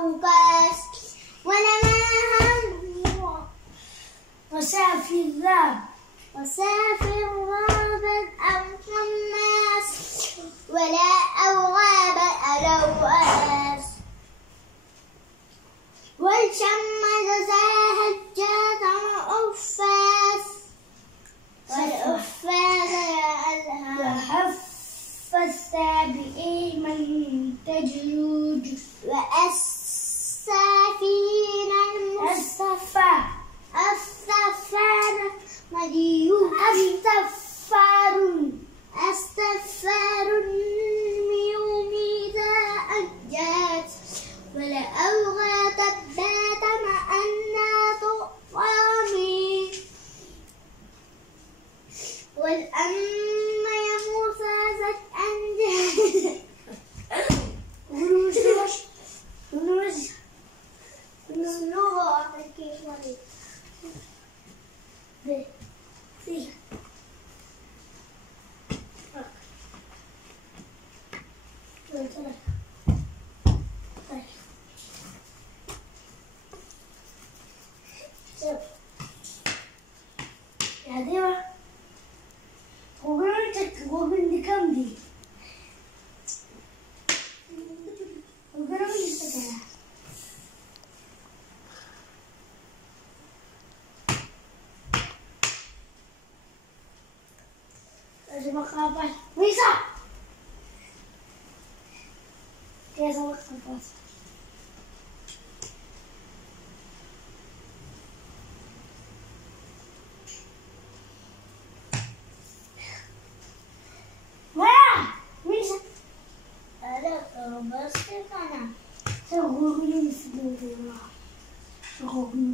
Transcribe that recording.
أوكاس وسافر غابا أو حماس ولا أوغابا ألواس والشمس زاهجة أفاس والأفاس وحف السابئين من تجلود والسافين السفان مليون السفار يومي ذا أجات ولا أوغى تبات مع الناس طامي والأم يموت ذات أنجاز مقابل ويسا كيف مقابل ويسا أنا بس كنا سأقول لك